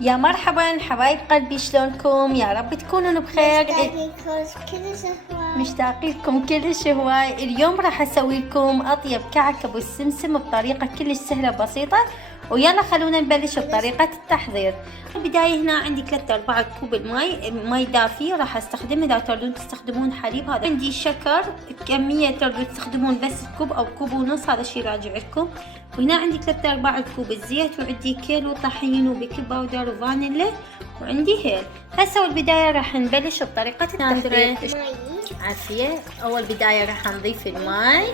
يا مرحبا حبايب قلبي، شلونكم؟ يا رب تكونون بخير. مشتاقين لكم كلش هواي. اليوم راح اسوي لكم اطيب كعك ابو السمسم بطريقه كلش سهله وبسيطه، ويلا خلونا نبلش بطريقه التحضير. البدايه هنا عندي 3/4 كوب ماي دافي راح استخدمه. اذا تردون تستخدمون حليب، هذا عندي شكر كميه تردون تستخدمون بس كوب او كوب ونص، هذا الشيء راجع لكم. وهنا عندي 3/4 كوب الزيت، وعندي كيلو طحين وبيكنج باودر وفانيلا، وعندي هيل. هسه البدايه راح نبلش بطريقه التحضير. عافيه. اول بدايه راح نضيف الماء،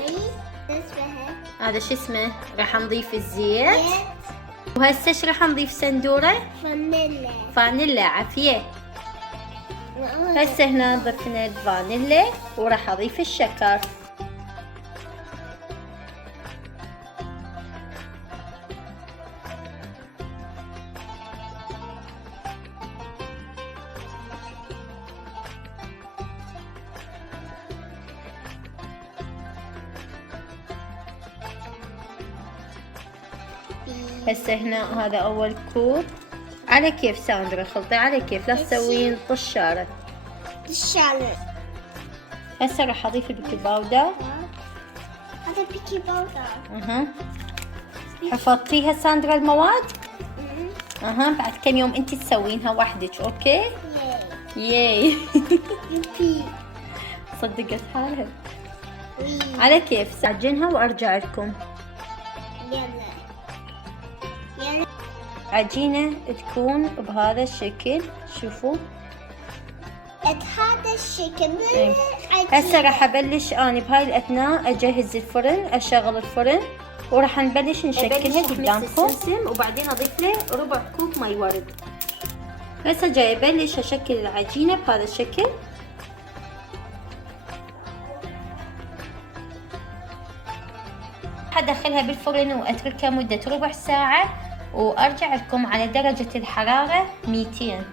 هذا شو اسمه، راح نضيف الزيت، وهسه ايش راح نضيف؟ سندوره فانيلا. عافيه. هسه هنا ضفنا الفانيلا وراح اضيف الشكر. هسه هنا هذا اول كوب. على كيف ساندرا، خلطي على كيف، لا تسوين طشاره. هسه راح اضيف البيكنج باودر. هذا بيكنج باودر. حفظتيها ساندرا المواد؟ بعد كم يوم انت تسوينها وحدك، اوكي؟ ياي. صدقت حالها. على كيف ساعجنها وارجع لكم. يلا عجينة تكون بهذا الشكل، شوفوا هذا الشكل. هسه راح ابلش اني بهاي الاثناء اجهز الفرن، اشغل الفرن وراح نبلش نشكلها قدامكم، وبعدين اضيف له ربع كوب مي ورد. هسه جاي ابلش اشكل العجينة بهذا الشكل. حدخلها بالفرن واتركها مدة ربع ساعة، وارجع لكم على درجة الحرارة 200.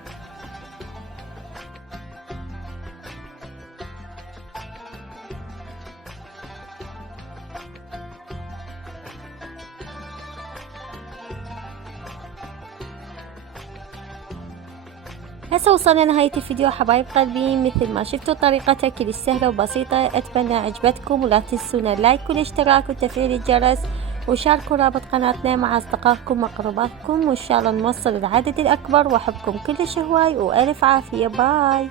هسه وصلنا لنهاية الفيديو حبايب قلبي. مثل ما شفتوا طريقتها كلش سهلة وبسيطة، اتمنى عجبتكم، ولا تنسون اللايك والاشتراك وتفعيل الجرس، وشاركوا رابط قناتنا مع اصدقائكم وقرباتكم، وان شاء الله نوصل العدد الاكبر. واحبكم كلش هواي، والف عافية. باي.